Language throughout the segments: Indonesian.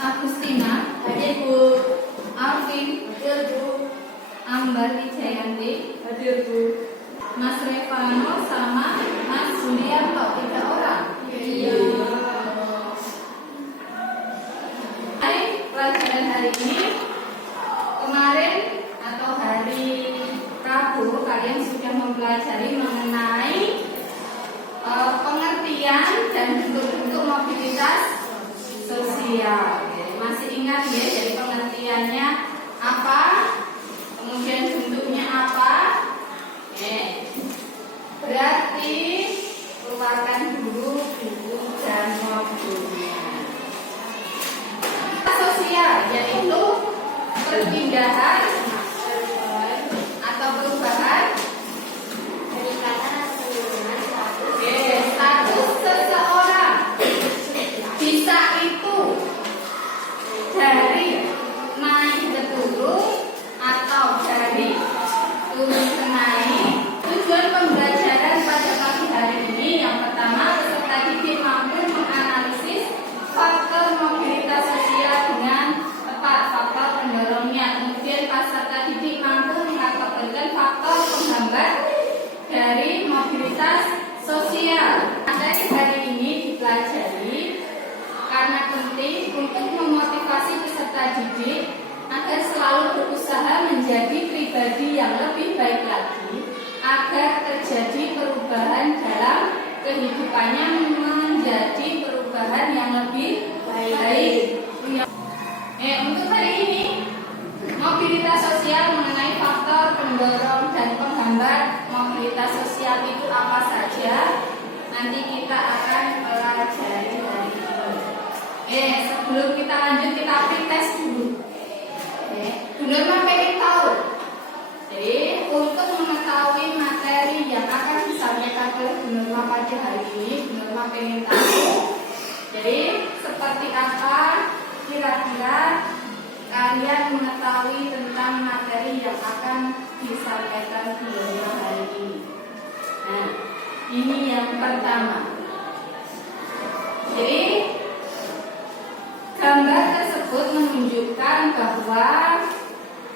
Agustina, hadir Bu. Alvin, hadir Bu. Ambar Wijayanti, hadir Bu. Mas Revano sama Mas Julianto, 3 orang. Iya. Pelajaran hari ini, kemarin atau hari Rabu kalian sudah mempelajari mengenai pengertian dan bentuk-bentuk mobilitas sosial. Masih ingat ya, jadi pengertiannya apa, kemudian bentuknya apa? Berarti keluarkan dulu buku dan modulnya. Sosial yaitu perpindahan atau perubahan status seseorang. Bisa itu dari naik ke turun atau dari turun ke naik. Tujuan pembelajaran pada pagi hari ini yang pertama, peserta didik mampu menganalisis faktor mobilitas sosial dengan tepat, faktor pendorongnya. Kemudian peserta didik mampu mengkategorikan faktor penghambat dari mobilitas sosial. Materi hari ini dipelajari karena penting untuk memotivasi peserta didik agar selalu berusaha menjadi pribadi yang lebih baik lagi, agar terjadi perubahan dalam kehidupannya menjadi perubahan yang lebih baik. Untuk hari ini, mobilitas sosial mengenai faktor pendorong dan penghambat mobilitas sosial itu apa saja? Nanti kita akan pelajari hari ini. Sebelum kita lanjut, kita pretest dulu. Bu Norma pengen tahu. Jadi untuk mengetahui materi yang akan disampaikan oleh Bu Norma pada hari ini, Bu Norma pengen tahu. Jadi seperti apa kira-kira kalian mengetahui tentang materi yang akan disampaikan Bu Norma hari ini. Nah, ini yang pertama. Jadi gambar tersebut menunjukkan bahwa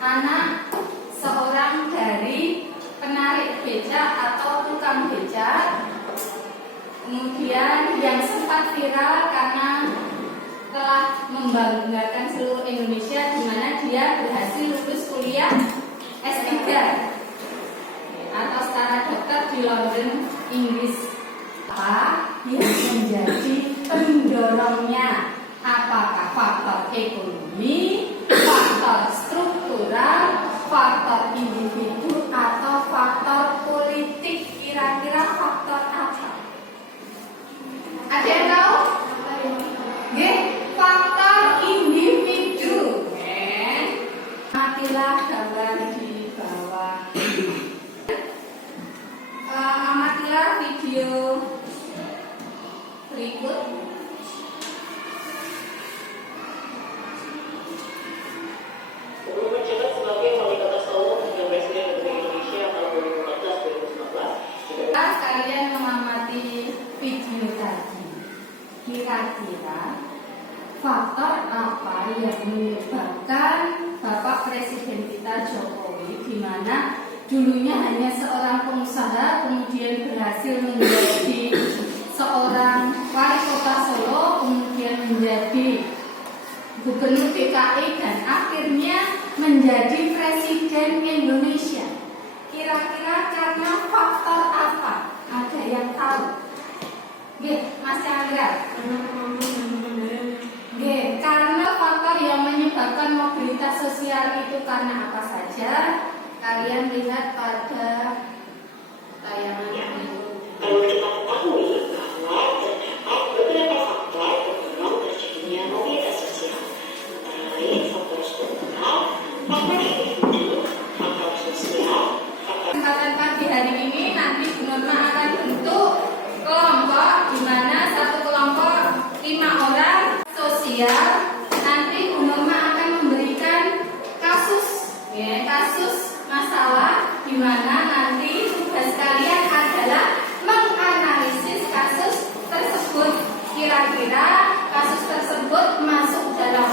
anak seorang dari penarik becak atau tukang becak, kemudian yang sempat viral karena telah membanggakan seluruh Indonesia, di mana dia berhasil lulus kuliah S3 atau setara dokter di London, Inggris. Apa yang menjadi pendorongnya? Apakah faktor ekonomi, faktor struktural, faktor individu, atau faktor politik? Kira-kira faktor apa? Ada yang tahu? Faktor individu. Amatilah gambar di bawah. Amatilah video berikut. Menjabat sebagai wali kota Solo dan Presiden Republik Indonesia tahun 2014-2015. Kalian mengamati video tadi. Kira-kira faktor apa yang menyebabkan Bapak Presiden kita Jokowi, di mana dulunya hanya seorang pengusaha, kemudian berhasil menjadi seorang wali kota Solo, kemudian menjadi Gubernur DKI, dan akhirnya menjadi Presiden Indonesia. Kira-kira karena faktor apa? Ada yang tahu? Mas Chandra. Karena faktor yang menyebabkan mobilitas sosial itu karena apa saja? Kalian lihat pada tayangan ini. Kalau kita ketahui bahwa terdapat beberapa faktor pendorong terjadinya mobilitas sosial, antara lain faktor struktural, faktor individu, faktor sosial, Kesempatan pagi hari ini nanti Bu Norma akan bentuk kelompok, di mana satu kelompok 5 orang sosial. Nanti Bu Norma akan memberikan kasus, kasus masalah, di mana nanti tugas kalian adalah menganalisis kasus tersebut. Kira-kira kasus tersebut masuk dalam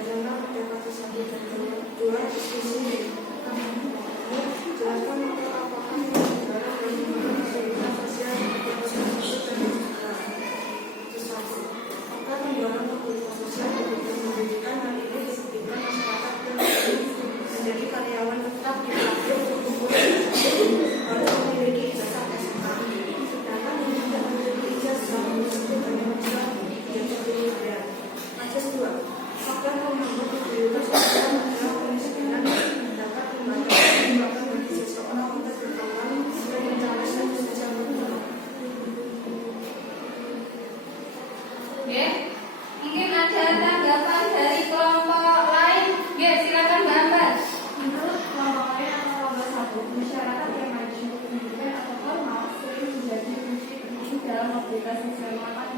Bagaimana pada kasus 1 dan 2 diskusi. Jelaskan apakah yang negara dan fasilitas sosial tersebut dan juga sesuatu. Maka pembayaran fasilitas sosial kebutuhan pendidikan dan ini disebutkan masyarakat dan menjadi karyawan tetap di pabrik harus memiliki ijazah SMA. Sedangkan yang tidak memiliki ijazah tersebut hanya bisa ijazah pilihan. Kasus 2. Agar menambah mobilitas sosial adalah kemiskinan dapat membantu bagi seseorang untuk berkembang dan mencalonkan sosial berkembang. Oke, mungkin ada tanggapan dari kelompok lain. Ya, silakan Mbak Ambar. Menurut kelompok lain atau kelompok 1, masyarakat yang maju pendidikan atau formal sering menjadi kunci penting dalam mobilitas sosial masyarakat.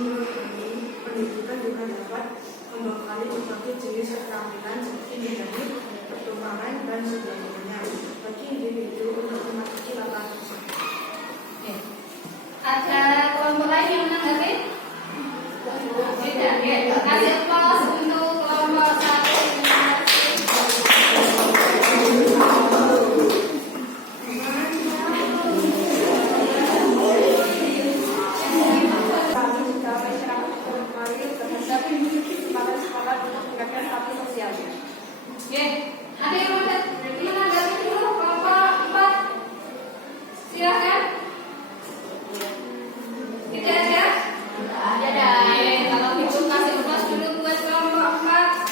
Menurut kami, pendidikan juga dapat membekali berbagai jenis keterampilan seperti menjadi pertukaran dan sebagainya bagi individu untuk memasuki lapangan kerja. Oke. Ada kelompok lain yang menanggapi? Tidak, ya. Kasih pos untuk kelompok 1. Oke, ada yang menanggapi dulu kelompok 4? Silakan. Tidak ada? Ada. Kalau gitu kasih pos dulu buat kelompok 4.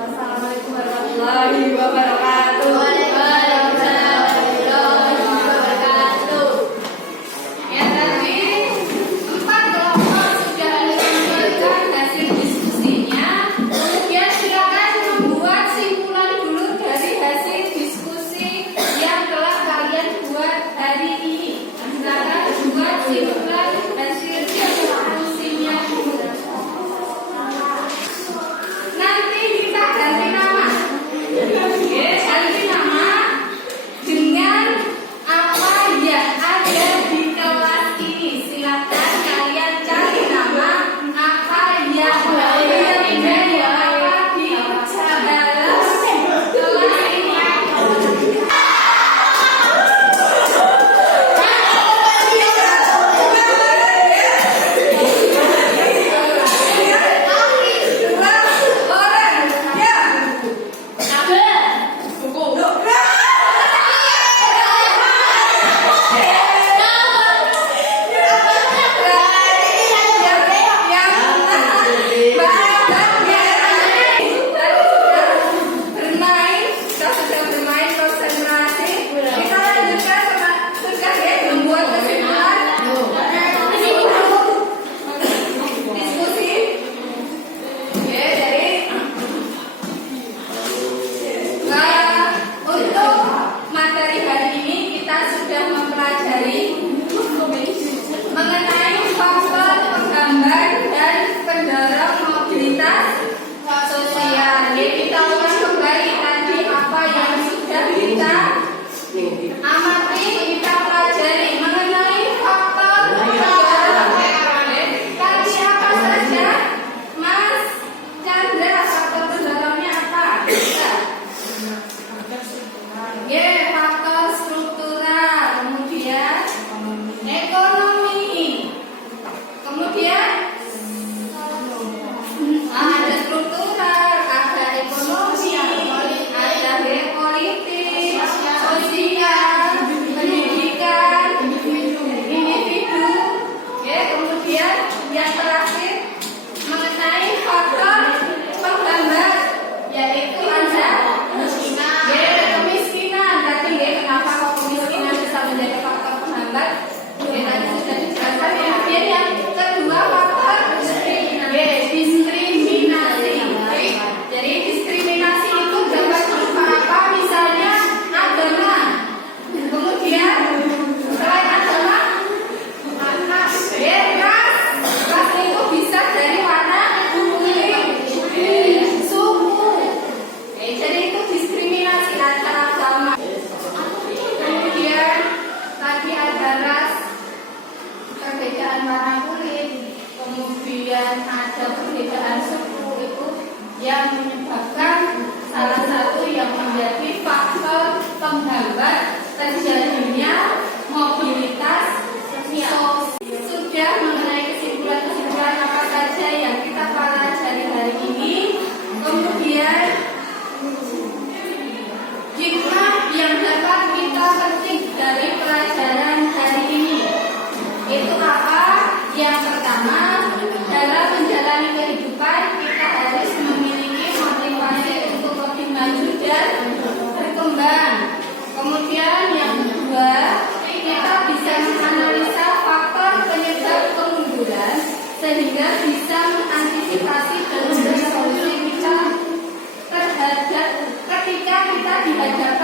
Wassalamualaikum warahmatullahi wabarakatuh. Waalaikumsalam warahmatullahi wabarakatuh. Ya, tadi 4 kelompok sudah menyampaikan hasil diskusinya. Kemudian silakan membuat simpulan dulu dari hasil diskusi yang telah kalian buat hari ini. Silakan buat simpulan hasil diskusinya dulu. Nanti kita ganti nama. Oke, ganti nama dengan apa yang ada di kelas ini. Silakan kalian cari nama apa yang ada di dalam kelas ini. Mengenai faktor penggambar dan pendorong mobilitas sosial. Jadi kita ulang kembali tadi apa yang sudah kita amati, kita pelajari mengenai faktor pendorong. Tadi apa saja, Mas Chandra? Faktor pendorongnya apa? Ya, faktor struktural, kemudian ekonomi, kemudian ada struktural, ada ekonomi, ada politik, sosial, belajar